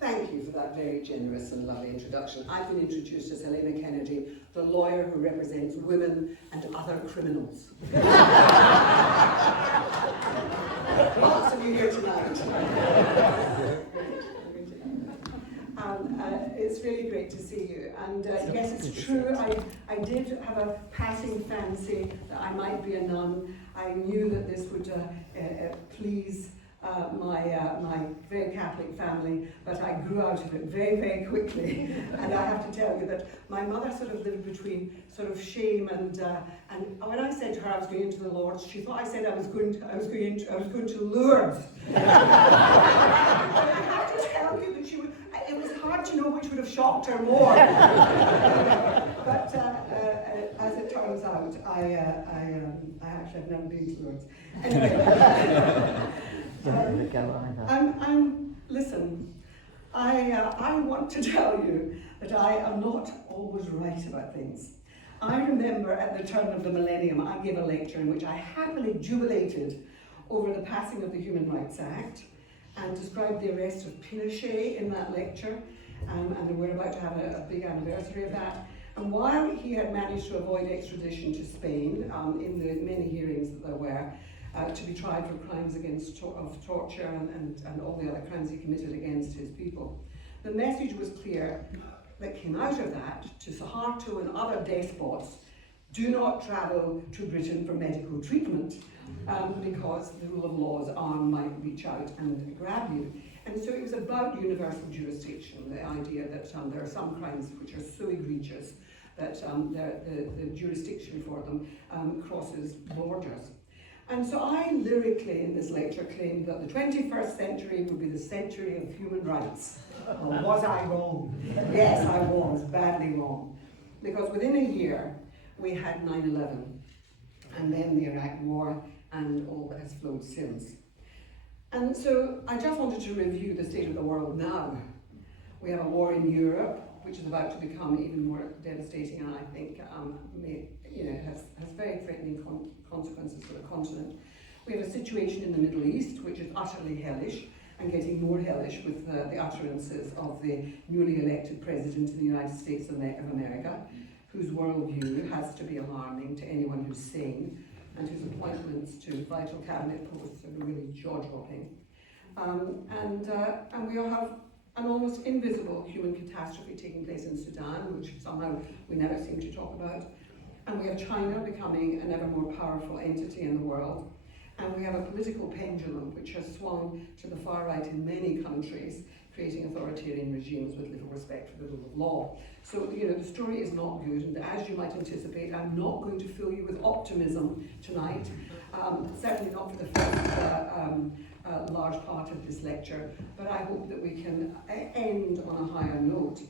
Thank you for that very generous and lovely introduction. I've been introduced as Helena Kennedy, the lawyer who represents women and other criminals. Lots of you here tonight. It's really great to see you. And yes, it's true, I did have a passing fancy that I might be a nun. I knew that this would please my very Catholic family, but I grew out of it very, very quickly. And I have to tell you that my mother sort of lived between sort of shame and when I said to her I was going into the Lord's, she thought I said I was going to Lourdes. But I have to tell you that it was hard to know which would have shocked her more. But as it turns out, I actually have never been to Lourdes. Anyway, listen, I want to tell you that I am not always right about things. I remember at the turn of the millennium, I gave a lecture in which I happily jubilated over the passing of the Human Rights Act and described the arrest of Pinochet in that lecture, and we're about to have a big anniversary of that. And while he had managed to avoid extradition to Spain in the many hearings that there were, to be tried for crimes of torture and all the other crimes he committed against his people, the message was clear that came out of that to Suharto and other despots: do not travel to Britain for medical treatment because the rule of law's arm might reach out and grab you. And so it was about universal jurisdiction, the idea that there are some crimes which are so egregious that the jurisdiction for them crosses borders. And so I lyrically in this lecture claimed that the 21st century would be the century of human rights. Well, was I wrong? Yes, I was badly wrong. Because within a year, we had 9/11, and then the Iraq War, and all that has flowed since. And so I just wanted to review the state of the world now. We have a war in Europe, which is about to become even more devastating, and I think has very threatening consequences for the continent. We have a situation in the Middle East, which is utterly hellish, and getting more hellish with the utterances of the newly elected president of the United States of America, whose worldview has to be alarming to anyone who's sane, and whose appointments to vital cabinet posts are really jaw-dropping. And we all have an almost invisible human catastrophe taking place in Sudan, which somehow we never seem to talk about. And we have China becoming an ever more powerful entity in the world. And we have a political pendulum which has swung to the far right in many countries, creating authoritarian regimes with little respect for the rule of law. So, the story is not good, and as you might anticipate, I'm not going to fill you with optimism tonight, certainly not for the first large part of this lecture, but I hope that we can end on a higher note.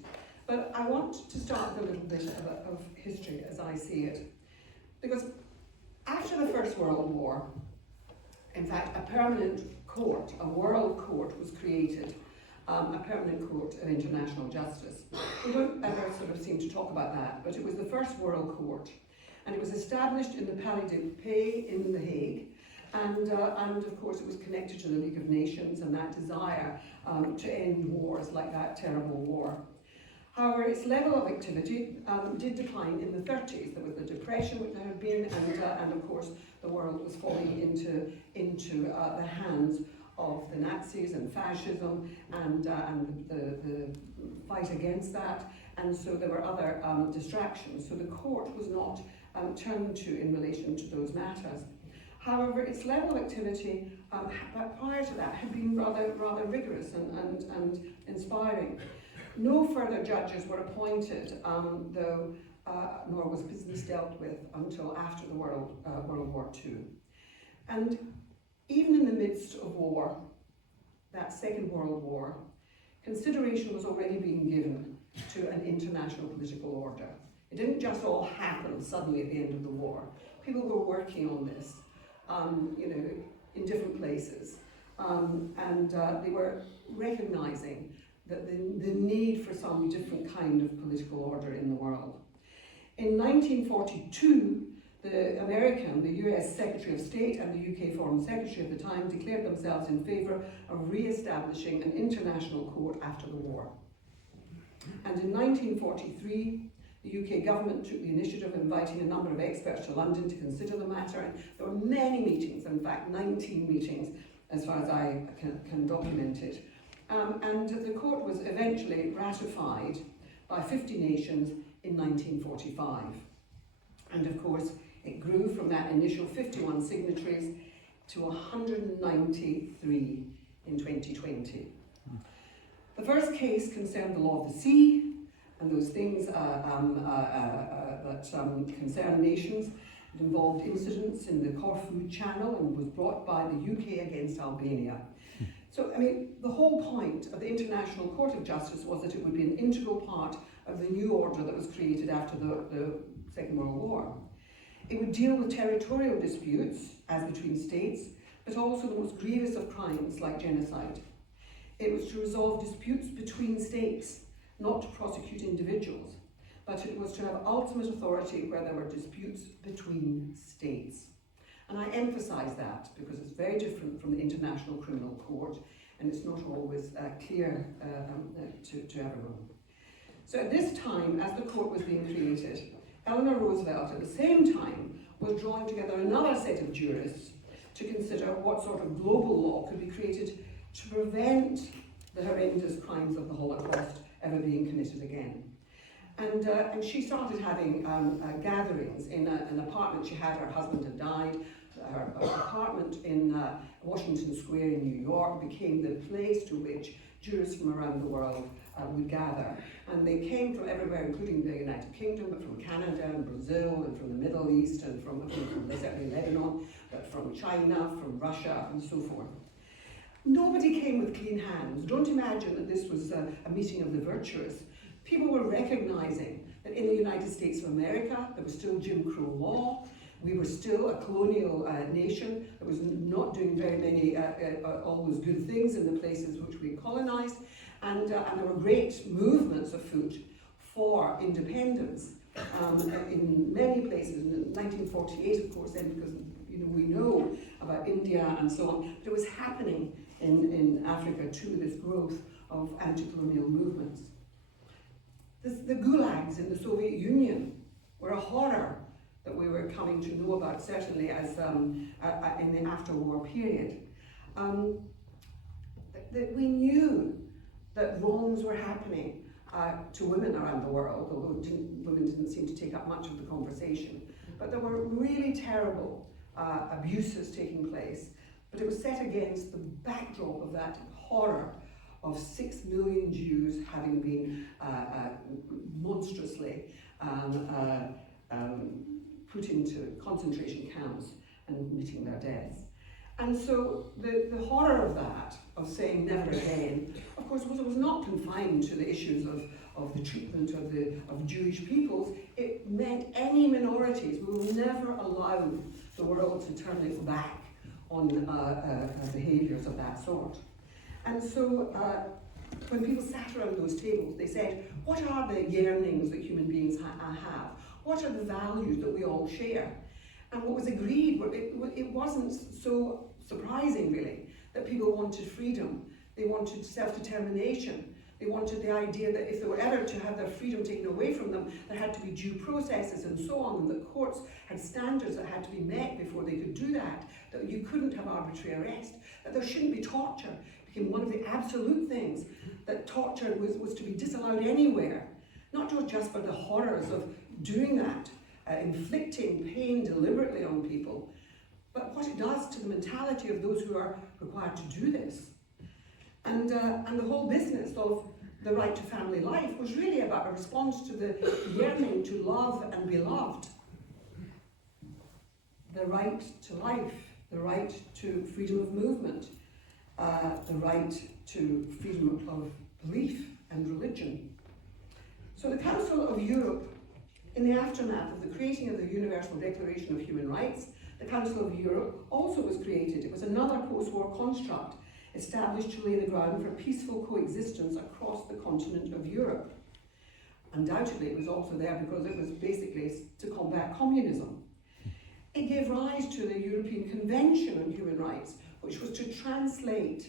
But I want to start with a little bit of history as I see it. Because after the First World War, in fact, a permanent court, a world court was created, a permanent court of international justice. We don't ever sort of seem to talk about that, but it was the first world court. And it was established in the Palais de Paix in The Hague. And of course it was connected to the League of Nations and that desire to end wars like that terrible war. However, its level of activity did decline in the 30s. There was the Depression which there had been, and of course the world was falling into the hands of the Nazis and fascism and the fight against that. And so there were other distractions. So the court was not turned to in relation to those matters. However, its level of activity prior to that had been rather rigorous and inspiring. No further judges were appointed, though, nor was business dealt with until after the World War II. And even in the midst of war, that Second World War, consideration was already being given to an international political order. It didn't just all happen suddenly at the end of the war. People were working on this, in different places, and they were recognizing that the need for some different kind of political order in the world. In 1942, the American, the US Secretary of State and the UK Foreign Secretary at the time declared themselves in favour of re-establishing an international court after the war. And in 1943, the UK government took the initiative of inviting a number of experts to London to consider the matter, and there were many meetings, in fact 19 meetings, as far as I can document it. And the court was eventually ratified by 50 nations in 1945. And of course, it grew from that initial 51 signatories to 193 in 2020. The first case concerned the law of the sea and those things that concern nations. It involved incidents in the Corfu Channel and was brought by the UK against Albania. So, I mean, the whole point of the International Court of Justice was that it would be an integral part of the new order that was created after the Second World War. It would deal with territorial disputes, as between states, but also the most grievous of crimes like genocide. It was to resolve disputes between states, not to prosecute individuals, but it was to have ultimate authority where there were disputes between states. And I emphasise that because it's very different from the International Criminal Court, and it's not always clear to everyone. So at this time, as the court was being created, Eleanor Roosevelt at the same time was drawing together another set of jurists to consider what sort of global law could be created to prevent the horrendous crimes of the Holocaust ever being committed again. And she started having gatherings in an apartment she had. Her husband had died. Her apartment in Washington Square in New York became the place to which jurists from around the world would gather. And they came from everywhere, including the United Kingdom, but from Canada and Brazil and from the Middle East and from certainly Lebanon, but from China, from Russia and so forth. Nobody came with clean hands. Don't imagine that this was a meeting of the virtuous. People were recognizing that in the United States of America, there was still Jim Crow law. We were still a colonial nation that was not doing very many all those good things in the places which we colonized. And there were great movements afoot for independence in many places. In 1948, of course, then, because we know about India and so on, but it was happening in Africa too, this growth of anti-colonial movements. The gulags in the Soviet Union were a horror that we were coming to know about, certainly as in the after-war period. That we knew that wrongs were happening to women around the world, although women didn't seem to take up much of the conversation. But there were really terrible abuses taking place, but it was set against the backdrop of that horror of 6 million Jews having been monstrously put into concentration camps and meeting their deaths. And so the horror of that, of saying never again, of course was not confined to the issues of the treatment of Jewish peoples. It meant any minorities. We will never allow the world to turn its back on behaviours of that sort. And so when people sat around those tables, they said, what are the yearnings that human beings have? What are the values that we all share? And what was agreed, it wasn't so surprising really, that people wanted freedom. They wanted self-determination. They wanted the idea that if they were ever to have their freedom taken away from them, there had to be due processes and so on, and that courts had standards that had to be met before they could do that, that you couldn't have arbitrary arrest, that there shouldn't be torture. It became one of the absolute things, that torture was to be disallowed anywhere, not just for the horrors of doing that, inflicting pain deliberately on people, but what it does to the mentality of those who are required to do this. And the whole business of the right to family life was really about a response to the yearning to love and be loved. The right to life, the right to freedom of movement, the right to freedom of belief and religion. So the Council of Europe, in the aftermath of the creating of the Universal Declaration of Human Rights, the Council of Europe also was created. It was another post-war construct established to lay the ground for peaceful coexistence across the continent of Europe. Undoubtedly, it was also there because it was basically to combat communism. It gave rise to the European Convention on Human Rights, which was to translate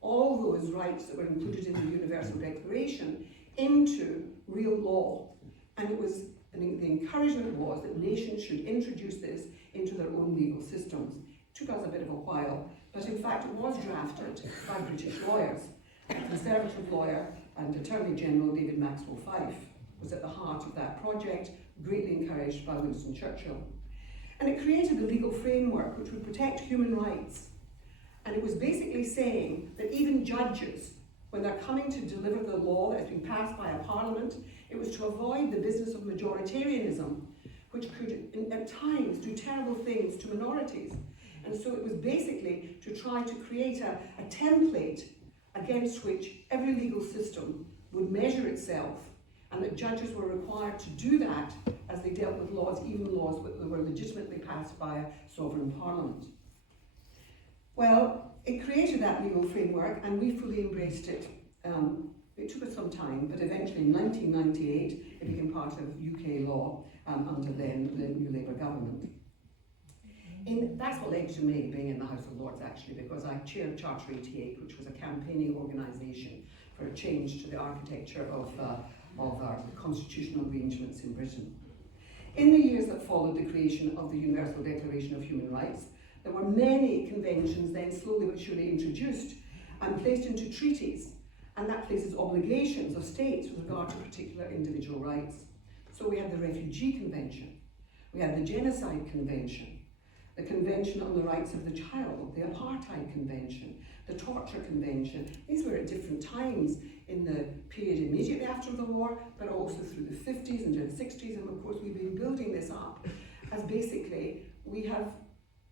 all those rights that were included in the Universal Declaration into real law. And it was, the encouragement was that nations should introduce this into their own legal systems. It took us a bit of a while, but in fact it was drafted by British lawyers. A Conservative lawyer and Attorney General David Maxwell Fyfe was at the heart of that project, greatly encouraged by Winston Churchill. And it created a legal framework which would protect human rights. And it was basically saying that even judges, when they're coming to deliver the law that has been passed by a parliament, it was to avoid the business of majoritarianism, which could at times do terrible things to minorities. And so it was basically to try to create a template against which every legal system would measure itself, and that judges were required to do that as they dealt with laws, even laws that were legitimately passed by a sovereign parliament. Well, it created that legal framework and we fully embraced it. It took us some time, but eventually in 1998 it became part of UK law under then the new Labour government. That's what led to me being in the House of Lords, actually, because I chaired Charter 88, which was a campaigning organisation for a change to the architecture of our constitutional arrangements in Britain. In the years that followed the creation of the Universal Declaration of Human Rights, there were many conventions then slowly but surely introduced and placed into treaties, and that places obligations of states with regard to particular individual rights. So we had the Refugee Convention, we had the Genocide Convention, the Convention on the Rights of the Child, the Apartheid Convention, the Torture Convention. These were at different times in the period immediately after the war, but also through the 50s and the 60s, and of course we've been building this up as basically we have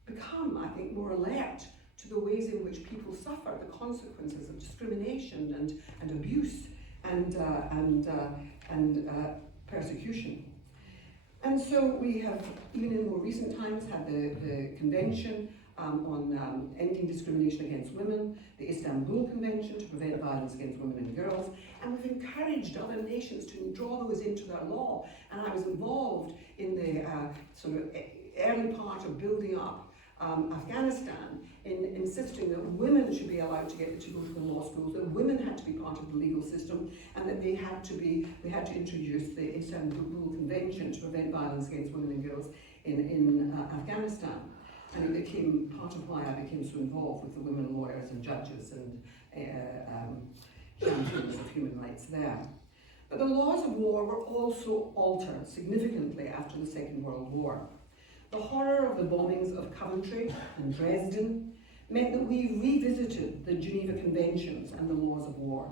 become, I think, more alert to the ways in which people suffer the consequences of discrimination and abuse and persecution. And so we have, even in more recent times, had the Convention on Ending Discrimination Against Women, the Istanbul Convention to prevent violence against women and girls, and we've encouraged other nations to draw those into their law. And I was involved in the sort of early part of building up Afghanistan, in insisting that women should be allowed to go to the law schools, that women had to be part of the legal system, and that we had to introduce the Istanbul Convention to prevent violence against women and girls in Afghanistan. And it became part of why I became so involved with the women lawyers and judges and champions of human rights there. But the laws of war were also altered significantly after the Second World War. The horror of the bombings of Coventry and Dresden meant that we revisited the Geneva Conventions and the laws of war.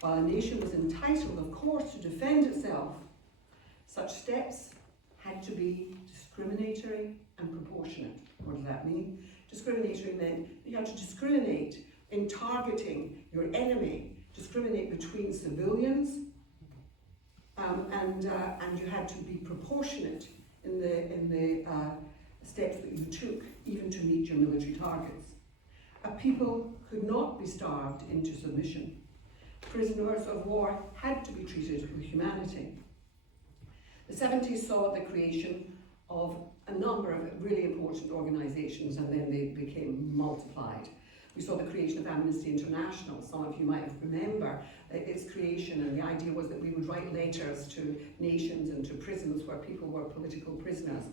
While a nation was entitled, of course, to defend itself, such steps had to be discriminatory and proportionate. What does that mean? Discriminatory meant you had to discriminate in targeting your enemy, discriminate between civilians, and you had to be proportionate in the steps that you took, even to meet your military targets. A people could not be starved into submission. Prisoners of war had to be treated with humanity. The 70s saw the creation of a number of really important organisations, and then they became multiplied. We saw the creation of Amnesty International. Some of you might remember its creation, and the idea was that we would write letters to nations and to prisons where people were political prisoners.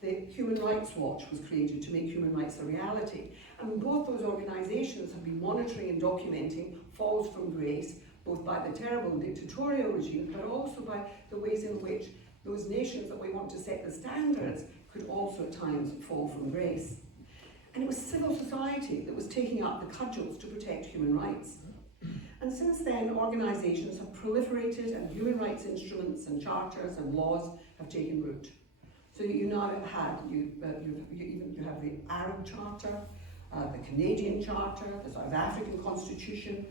The Human Rights Watch was created to make human rights a reality. And both those organisations have been monitoring and documenting falls from grace, both by the terrible dictatorial regime, but also by the ways in which those nations that we want to set the standards could also at times fall from grace. And it was civil society that was taking up the cudgels to protect human rights. And since then, organisations have proliferated and human rights instruments and charters and laws have taken root. So you now have, you have the Arab Charter, the Canadian Charter, the South African Constitution,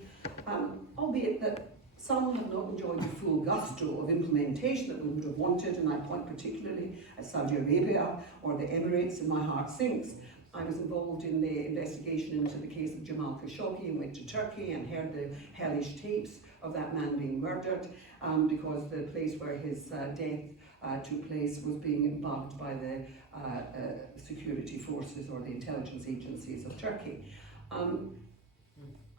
albeit that some have not enjoyed the full gusto of implementation that we would have wanted, and I point particularly at Saudi Arabia or the Emirates, and my heart sinks. I was involved in the investigation into the case of Jamal Khashoggi and went to Turkey and heard the hellish tapes of that man being murdered because the place where his death took place was being bugged by the security forces or the intelligence agencies of Turkey.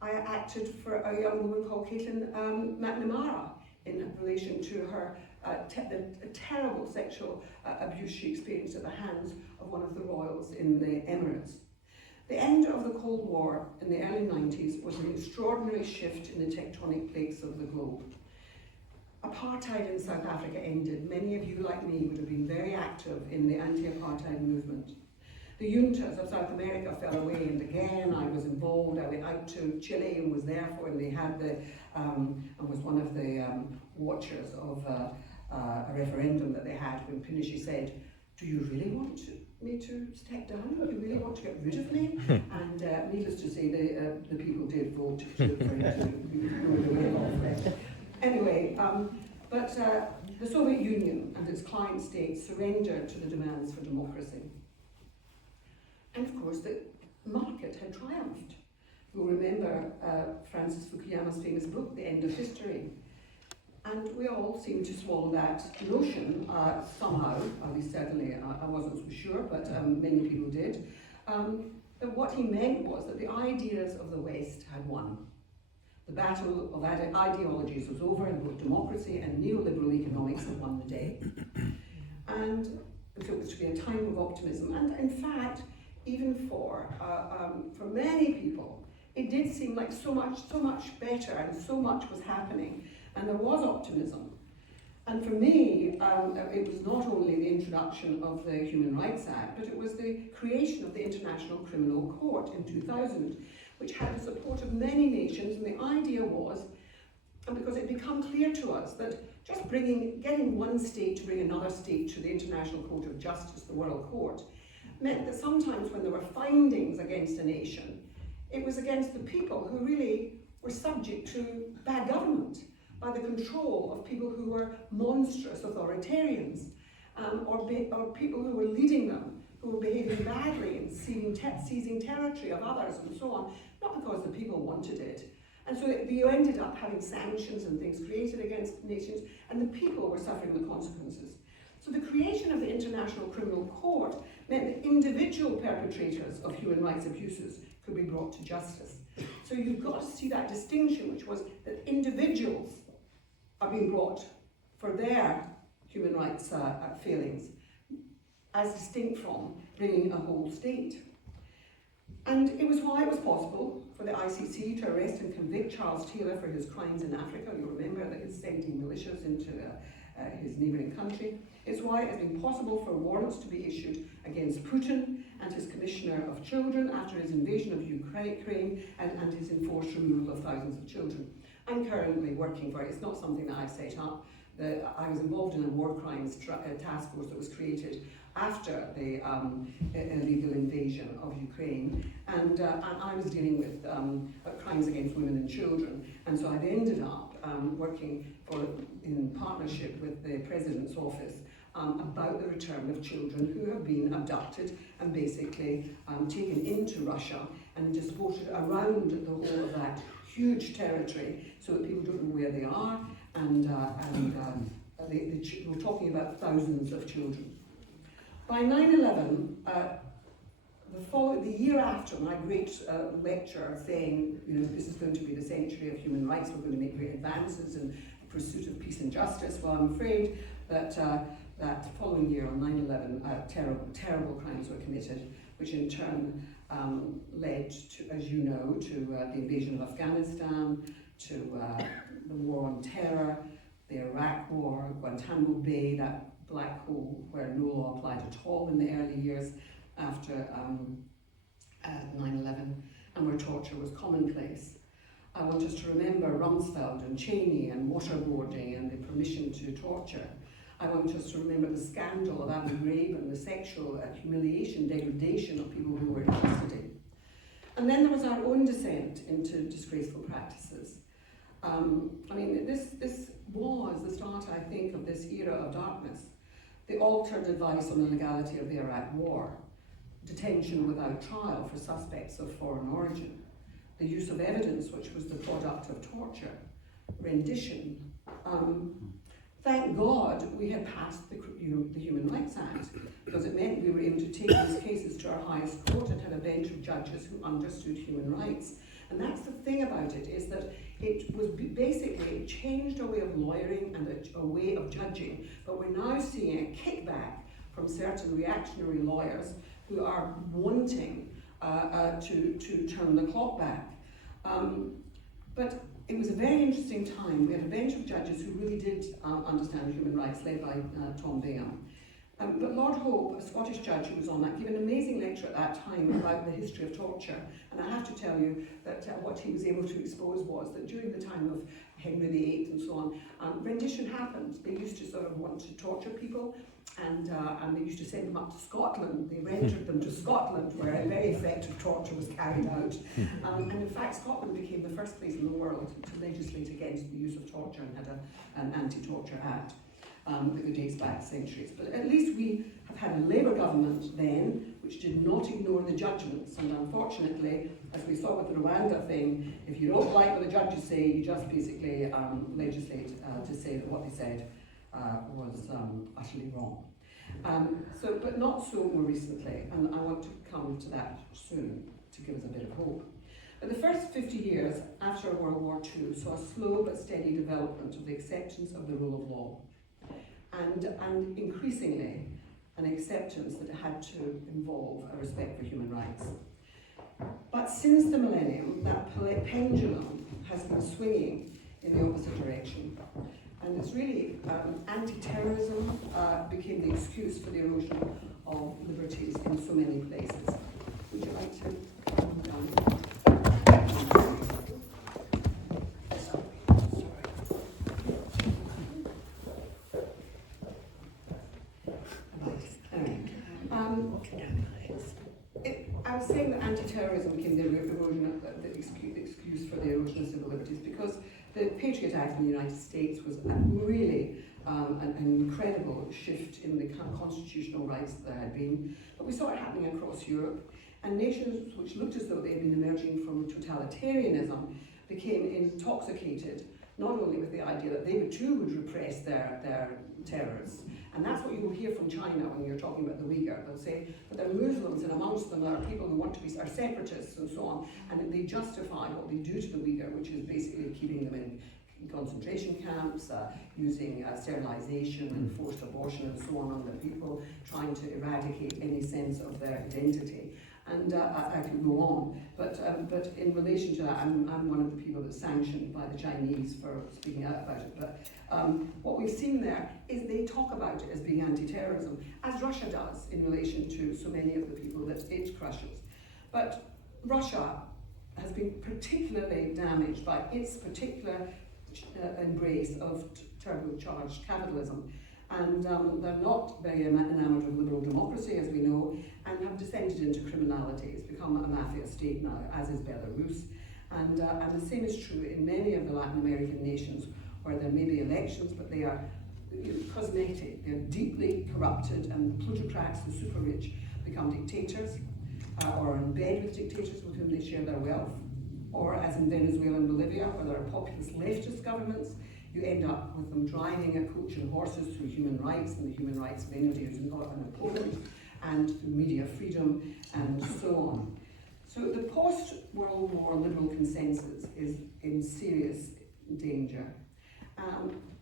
I acted for a young woman called Caitlin McNamara in relation to her the terrible sexual abuse she experienced at the hands of one of the royals in the Emirates. The end of the Cold War in the early 90s was an extraordinary shift in the tectonic plates of the globe. Apartheid in South Africa ended. Many of you, like me, would have been very active in the anti-apartheid movement. The juntas of South America fell away, and again I was involved. I went out to Chile and was there for, and they had the, and was one of the watchers of a referendum that they had when Pinochet said, "Do you really want me to step down? Do you really want to get rid of me?" And needless to say, the people did vote for him to go the way off. Anyway, but the Soviet Union and its client states surrendered to the demands for democracy. And of course, the market had triumphed. You'll remember Francis Fukuyama's famous book, The End of History. And we all seem to swallow that notion somehow, at least certainly I wasn't so sure, but many people did, that what he meant was that the ideas of the West had won. The battle of ideologies was over, and both democracy and neoliberal economics had won the day. And so it was to be a time of optimism. And in fact, even for many people, it did seem like so much better, and so much was happening, and there was optimism. And for me, it was not only the introduction of the Human Rights Act, but it was the creation of the International Criminal Court in 2000, which had the support of many nations. And the idea was, and because it became clear to us that just getting one state to bring another state to the International Court of Justice, the World Court, meant that sometimes when there were findings against a nation, it was against the people who really were subject to bad government, by the control of people who were monstrous authoritarians, or people who were leading them, who were behaving badly and seizing territory of others and so on, not because the people wanted it. And so you ended up having sanctions and things created against nations, and the people were suffering the consequences. So the creation of the International Criminal Court meant that individual perpetrators of human rights abuses could be brought to justice. So you've got to see that distinction, which was that individuals are being brought for their human rights failings, as distinct from bringing a whole state. And it was why it was possible for the ICC to arrest and convict Charles Taylor for his crimes in Africa. You'll remember that he's sending militias into his neighbouring country. It's why it has been possible for warrants to be issued against Putin and his Commissioner of Children after his invasion of Ukraine and his enforced removal of thousands of children. I'm currently working for it. It's not something that I've set up. I was involved in a war crimes task force that was created after the illegal invasion of Ukraine, and I was dealing with crimes against women and children, and so I've ended up working in partnership with the President's Office about the return of children who have been abducted and basically taken into Russia and disposed around the whole of that huge territory so that people don't know where they are, and we're talking about thousands of children. By 9/11, the year after my great lecture saying, this is going to be the century of human rights, we're going to make great advances in the pursuit of peace and justice, well, I'm afraid that that following year on 9/11, terrible crimes were committed, which in turn led to, as you know, to the invasion of Afghanistan, to the war on terror, the Iraq War, Guantanamo Bay, that black hole where no law applied at all in the early years after 9/11, and where torture was commonplace. I want us to remember Rumsfeld and Cheney and waterboarding and the permission to torture. I want us to remember the scandal of Abu Ghraib and the sexual humiliation, degradation of people who were in custody. And then there was our own descent into disgraceful practices. This was the start, I think, of this era of darkness. The altered advice on the legality of the Iraq War, detention without trial for suspects of foreign origin, the use of evidence which was the product of torture, rendition, Thank God we had passed the Human Rights Act, because it meant we were able to take these cases to our highest court and had a bench of judges who understood human rights. And that's the thing about it, is that it was basically, it changed our way of lawyering and a way of judging, but we're now seeing a kickback from certain reactionary lawyers who are wanting to turn the clock back. But it was a very interesting time. We had a bench of judges who really did understand human rights, led by Tom Bingham. But Lord Hope, a Scottish judge who was on that, gave an amazing lecture at that time about the history of torture. And I have to tell you that what he was able to expose was that during the time of Henry VIII and so on, rendition happened. They used to sort of want to torture people, and they used to send them up to Scotland. They rendered them to Scotland, where a very effective torture was carried out. And in fact, Scotland became the first place in the world to legislate against the use of torture and had an anti-torture act that dates back centuries. But at least we have had a Labour government then, which did not ignore the judgments. And unfortunately, as we saw with the Rwanda thing, if you don't like what the judges say, you just basically legislate to say that what they said was utterly wrong. But not so more recently, and I want to come to that soon to give us a bit of hope. But the first 50 years after World War II saw a slow but steady development of the acceptance of the rule of law, and increasingly an acceptance that it had to involve a respect for human rights. But since the millennium, that pendulum has been swinging in the opposite direction. And it's really anti-terrorism became the excuse for the erosion of liberties in so many places. Would you like to come down? I was saying that anti-terrorism became the erosion, the excuse for the erosion of civil liberties, because the Patriot Act in the United States was really an incredible shift in the constitutional rights that there had been. But we saw it happening across Europe, and nations which looked as though they had been emerging from totalitarianism became intoxicated, not only with the idea that they too would repress their terrorists. And that's what you will hear from China when you're talking about the Uyghur. They'll say that they're Muslims, and amongst them there are people who want to be separatists and so on, and they justify what they do to the Uyghur, which is basically keeping them in concentration camps, using sterilization and forced abortion and so on the people, trying to eradicate any sense of their identity. And I could go on, but in relation to that, I'm one of the people that's sanctioned by the Chinese for speaking out about it. But what we've seen there is they talk about it as being anti-terrorism, as Russia does in relation to so many of the people that it crushes. But Russia has been particularly damaged by its particular embrace of turbocharged capitalism. And they're not very enamoured of liberal democracy, as we know, and have descended into criminality. It's become a mafia state now, as is Belarus. And the same is true in many of the Latin American nations, where there may be elections, but they are cosmetic. They're deeply corrupted, and plutocrats, the super rich, become dictators, or are in bed with dictators with whom they share their wealth. Or, as in Venezuela and Bolivia, where there are populist leftist governments, you end up with them driving a coach and horses through human rights, and the human rights of anybody who's not an opponent, and through media freedom, and so on. So the post-World War liberal consensus is in serious danger.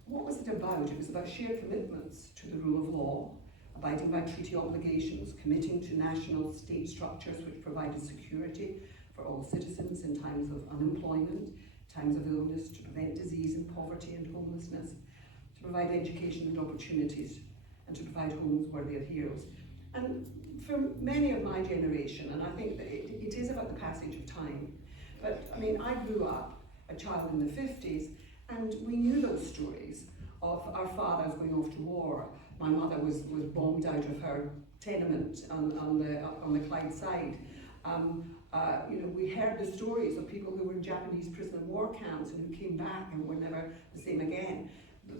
What was it about? It was about shared commitments to the rule of law, abiding by treaty obligations, committing to national state structures which provided security for all citizens in times of unemployment, times of illness, to prevent disease and poverty and homelessness, to provide education and opportunities, and to provide homes worthy of heroes. And for many of my generation, and I think that it is about the passage of time, but I mean, I grew up a child in the 50s, and we knew those stories of our fathers going off to war. My mother was bombed out of her tenement on the Clyde side. We heard the stories of people who were in Japanese prison and war camps and who came back and were never the same again.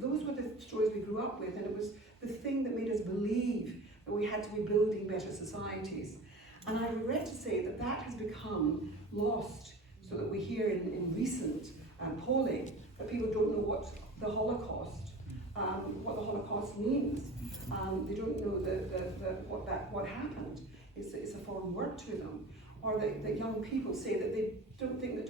Those were the stories we grew up with, and it was the thing that made us believe that we had to be building better societies. And I regret to say that that has become lost, so that we hear in recent polling that people don't know what the Holocaust what the Holocaust means. They don't know what happened. It's a foreign word to them. Or that young people say that they don't think that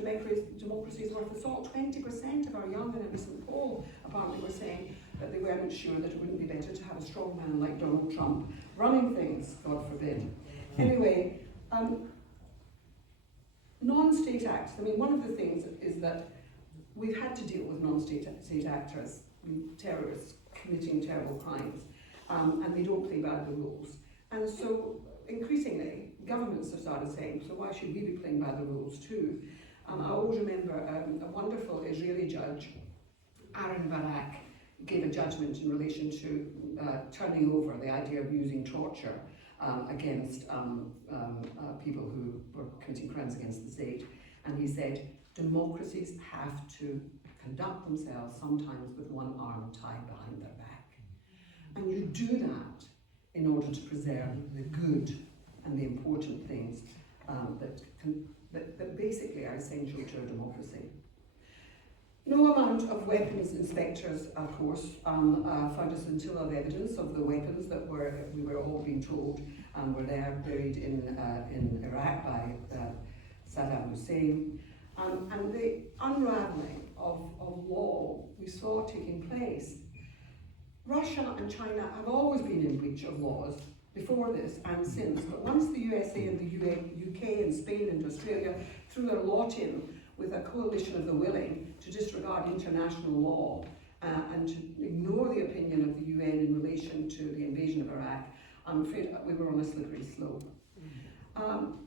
democracy is worth the salt. 20% of our young in a recent poll apparently were saying that they weren't sure that it wouldn't be better to have a strong man like Donald Trump running things, God forbid. Anyway, non-state actors. I mean, one of the things is that we've had to deal with non-state actors, terrorists committing terrible crimes, and they don't play by the rules. And so, increasingly, governments have started saying, so why should we be playing by the rules too? I always remember a wonderful Israeli judge, Aaron Barak, gave a judgment in relation to turning over the idea of using torture against people who were committing crimes against the state. And he said, democracies have to conduct themselves sometimes with one arm tied behind their back. And you do that in order to preserve the good and the important things that basically are essential to a democracy. No amount of weapons inspectors, of course, found a scintilla of evidence of the weapons that we were all being told were there, buried in Iraq by Saddam Hussein. And the unraveling of law we saw taking place. Russia and China have always been in breach of laws before this and since, but once the USA and the UK and Spain and Australia threw their lot in with a coalition of the willing to disregard international law and to ignore the opinion of the UN in relation to the invasion of Iraq, I'm afraid we were on a slippery slope.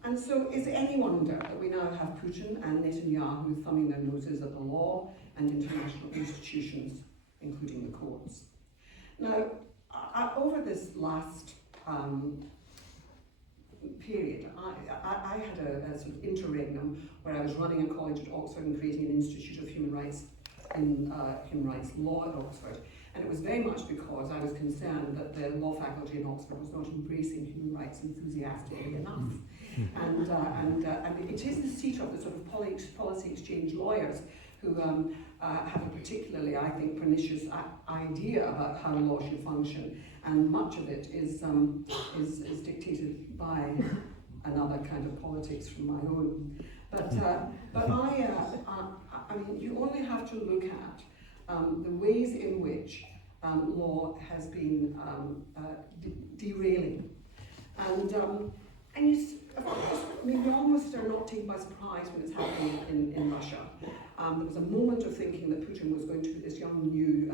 And so is it any wonder that we now have Putin and Netanyahu thumbing their noses at the law and international institutions, including the courts? Now, over this last period, I had a sort of interregnum where I was running a college at Oxford and creating an Institute of Human Rights in Human Rights Law at Oxford. And it was very much because I was concerned that the law faculty in Oxford was not embracing human rights enthusiastically enough. And it is the seat of the sort of policy exchange lawyers who have a particularly, I think, pernicious idea about how law should function, and much of it is dictated by another kind of politics from my own. But I mean, you only have to look at the ways in which law has been derailing, and you, of course, I mean, we almost are not taken by surprise when it's happening in Russia. There was a moment of thinking that Putin was going to be this young new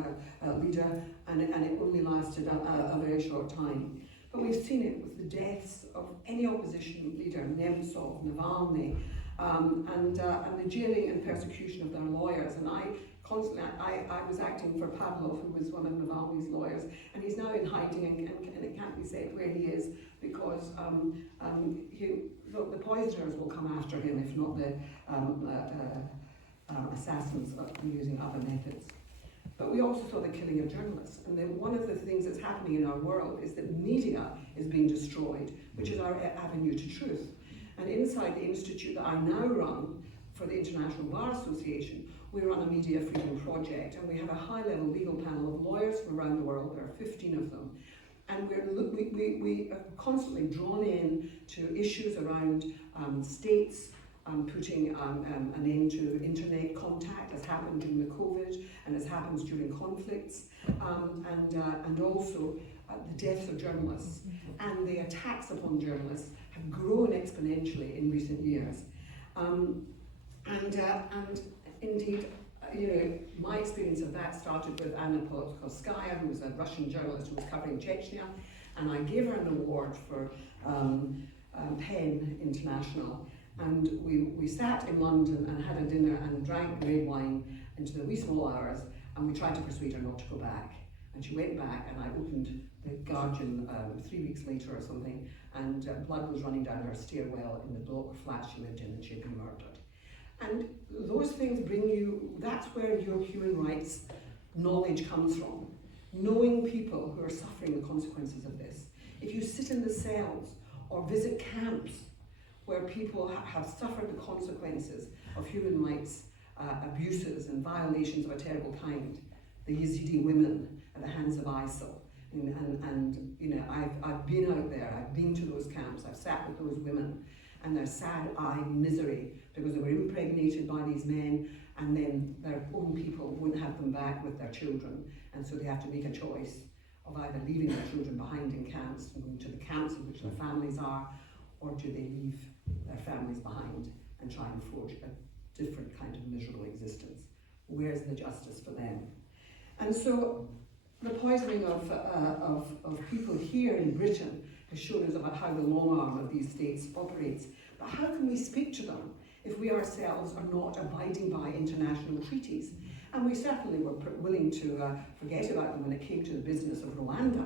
leader, and it only lasted a very short time. But we've seen it with the deaths of any opposition leader, Nemtsov, Navalny, and the jailing and persecution of their lawyers. And I was acting for Pavlov, who was one of Navalny's lawyers, and he's now in hiding, and it can't be said where he is, because the poisoners will come after him, if not the assassins using other methods. But we also saw the killing of journalists, and then one of the things that's happening in our world is that media is being destroyed, which is our avenue to truth. And inside the institute that I now run for the International Bar Association, we run a media freedom project, and we have a high-level legal panel of lawyers from around the world. There are 15 of them. And we are constantly drawn in to issues around states putting an end to internet contact, as happened during the COVID and as happens during conflicts, and also the deaths of journalists. And the attacks upon journalists have grown exponentially in recent years. And indeed, you know, my experience of that started with Anna Politkovskaya, who was a Russian journalist who was covering Chechnya, and I gave her an award for PEN International. And we sat in London and had a dinner and drank red wine into the wee small hours, and we tried to persuade her not to go back. And she went back, and I opened the Guardian 3 weeks later or something, and blood was running down her stairwell in the block flat she lived in, and she had been murdered. And those things bring you, that's where your human rights knowledge comes from. Knowing people who are suffering the consequences of this. If you sit in the cells or visit camps where people have suffered the consequences of human rights abuses and violations of a terrible kind, the Yazidi women at the hands of ISIL. And you know, I've been out there, I've been to those camps, I've sat with those women, and their sad-eyed misery because they were impregnated by these men, and then their own people won't have them back with their children, and so they have to make a choice of either leaving their children behind in camps and going to the camps in which their families are, or do they leave their families behind and try and forge a different kind of miserable existence? Where's the justice for them? And so the poisoning of people here in Britain has shown us about how the long arm of these states operates. But how can we speak to them if we ourselves are not abiding by international treaties? And we certainly were willing to forget about them when it came to the business of Rwanda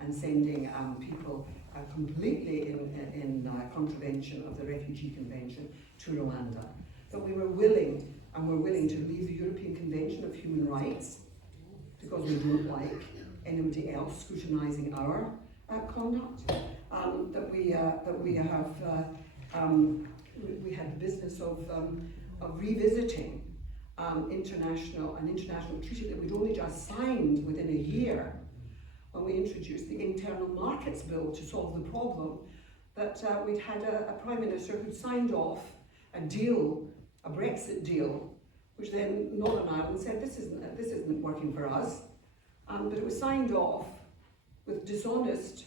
and sending people completely in contravention of the Refugee Convention to Rwanda. But we were willing, and we're willing to leave the European Convention of Human Rights because we don't like anybody else scrutinising our conduct. We had the business of revisiting an international treaty that we'd only just signed within a year when we introduced the Internal Markets Bill to solve the problem that we'd had a Prime Minister who'd signed off a deal, a Brexit deal, which then Northern Ireland said, this isn't working for us, but it was signed off with dishonest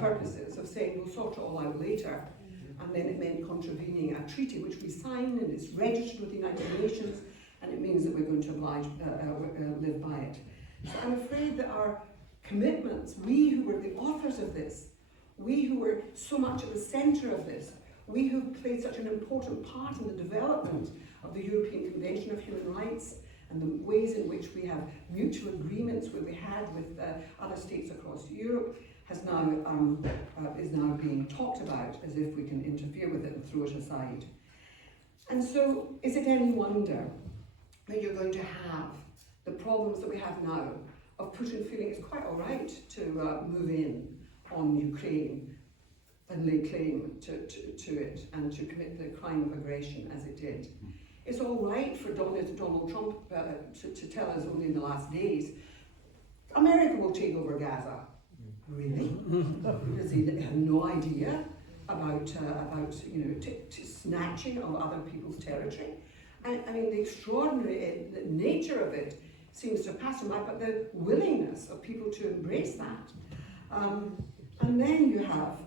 purposes of saying we'll sort it all out later, and then it meant contravening a treaty which we signed and it's registered with the United Nations, and it means that we're going to live by it. So I'm afraid that our commitments, we who were the authors of this, we who were so much at the centre of this, we who played such an important part in the development of the European Convention of Human Rights and the ways in which we have mutual agreements where we had with other states across Europe, is now being talked about as if we can interfere with it and throw it aside. And so, is it any wonder that you're going to have the problems that we have now of Putin feeling it's quite all right to move in on Ukraine and lay claim to it and to commit the crime of aggression as it did? It's all right for Donald Trump to tell us only in the last days, America will take over Gaza. Really? Does he have no idea about snatching of other people's territory? I mean, the extraordinary nature of it seems to pass him by, but the willingness of people to embrace that. And then you have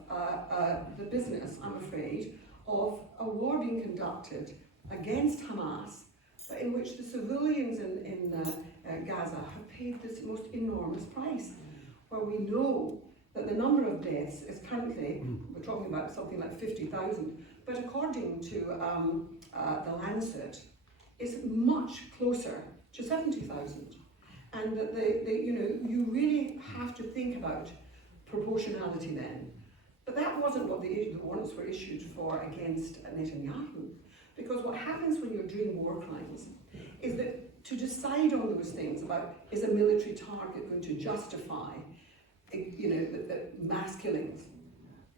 the business, I'm afraid, of a war being conducted against Hamas, but in which the civilians in Gaza have paid this most enormous price, where we know that the number of deaths is currently, we're talking about something like 50,000, but according to the Lancet, it's much closer to 70,000. And that you really have to think about proportionality then. But that wasn't what the warrants were issued for against Netanyahu. Because what happens when you're doing war crimes is that to decide on those things about is a military target going to justify the mass killings.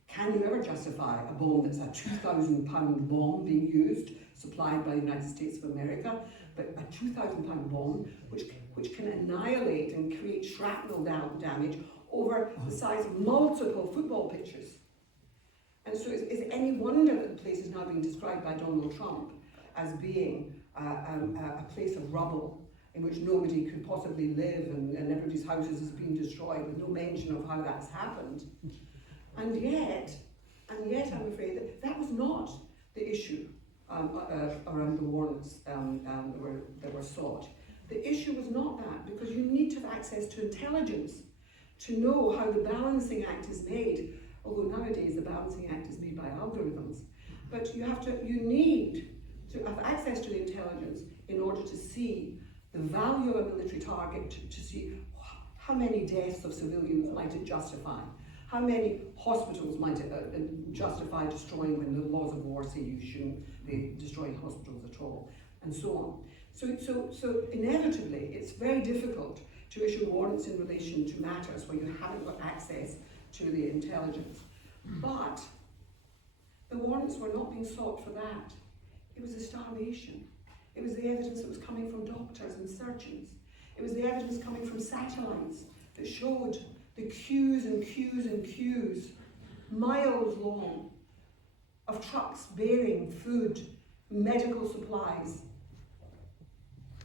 Can you ever justify a bomb that's a 2,000-pound bomb being used, supplied by the United States of America, but a 2,000-pound bomb which can annihilate and create shrapnel damage over the size of multiple football pitches? And so is it any wonder that the place is now being described by Donald Trump as being a place of rubble in which nobody could possibly live and everybody's houses is being destroyed with no mention of how that's happened? And yet I'm afraid that was not the issue around the warrants that were sought. The issue was not that, because you need to have access to intelligence to know how the balancing act is made, although nowadays the balancing act is made by algorithms. But you need to have access to the intelligence in order to see the value of a military target, to see how many deaths of civilians might it justify, how many hospitals might it justify destroying when the laws of war say you shouldn't be destroying hospitals at all, and so on. So inevitably, it's very difficult to issue warrants in relation to matters where you haven't got access to the intelligence. But the warrants were not being sought for that. It was the starvation. It was the evidence that was coming from doctors and surgeons. It was the evidence coming from satellites that showed the queues and queues and queues, miles long, of trucks bearing food, medical supplies,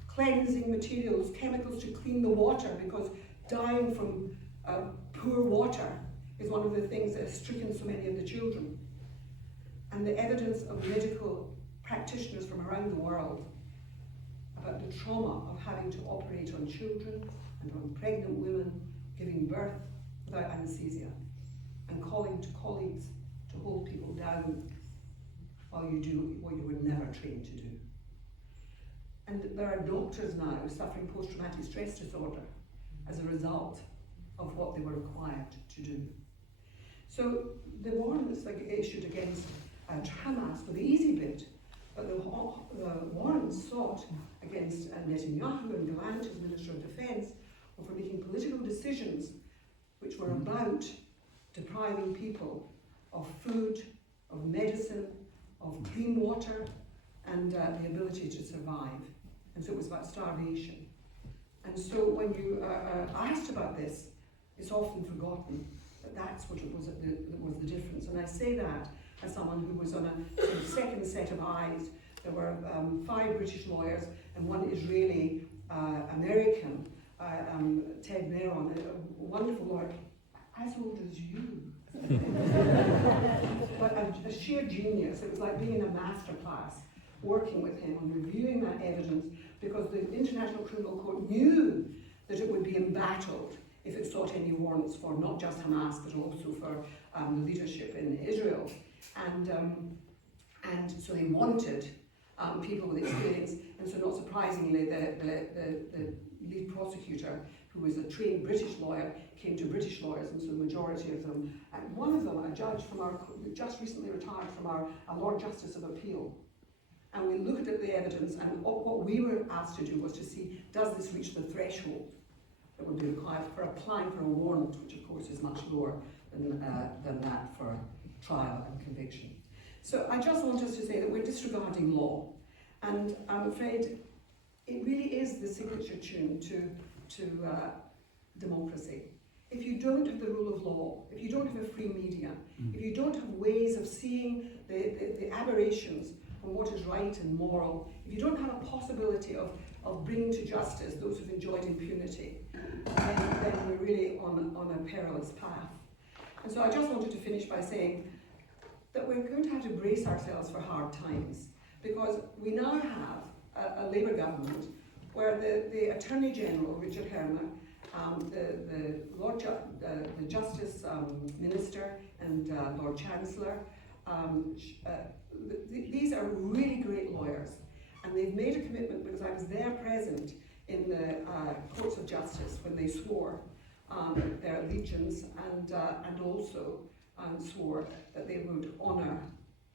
cleansing materials, chemicals to clean the water, because dying from poor water is one of the things that has stricken so many of the children. And the evidence of medical practitioners from around the world about the trauma of having to operate on children and on pregnant women giving birth without anaesthesia, and calling to colleagues to hold people down while you do what you were never trained to do. And there are doctors now suffering post-traumatic stress disorder as a result of what they were required to do. So the warrants issued against Hamas were the easy bit, but the warrants sought against Netanyahu and Gallant as Minister of Defence were for making political decisions which were about depriving people of food, of medicine, of clean water, and the ability to survive. And so it was about starvation. And so when you are asked about this, it's often forgotten that that's what it was, that was the difference. And I say that as someone who was on a sort of second set of eyes. There were 5 British lawyers and 1 Israeli American, Ted Neron, a wonderful lawyer, as old as you. But a sheer genius. It was like being in a master class, working with him on reviewing that evidence, because the International Criminal Court knew that it would be embattled if it sought any warrants for not just Hamas, but also for the leadership in Israel. And so they wanted people with experience, and so not surprisingly, the lead prosecutor, who was a trained British lawyer, came to British lawyers, and so the majority of them, and one of them, a judge from our, just recently retired from our Lord Justice of Appeal. And we looked at the evidence, and what we were asked to do was to see, does this reach the threshold that would be required for applying for a warrant, which of course is much lower than that for trial and conviction. So I just want us to say that we're disregarding law, and I'm afraid it really is the signature tune to democracy. If you don't have the rule of law, if you don't have a free media, if you don't have ways of seeing the aberrations on what is right and moral, if you don't have a possibility of bringing to justice those who've enjoyed impunity, then we're really on a perilous path. And so I just wanted to finish by saying that we're going to have to brace ourselves for hard times, because we now have a Labour government where the Attorney General, Richard Helena, the Justice Minister and Lord Chancellor, these are really great lawyers, and they've made a commitment, because I was there present in the courts of justice when they swore their allegiance, and also swore that they would honour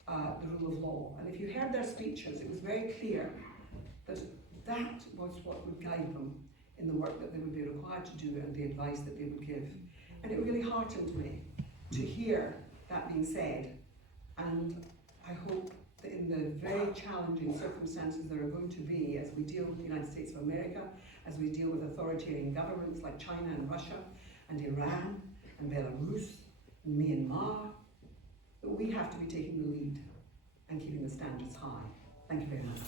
the rule of law. And if you heard their speeches, it was very clear that that was what would guide them in the work that they would be required to do and the advice that they would give. And it really heartened me to hear that being said. And I hope that in the very challenging circumstances there are going to be as we deal with the United States of America, as we deal with authoritarian governments like China and Russia and Iran and Belarus and Myanmar, that we have to be taking the lead and keeping the standards high. Thank you very much.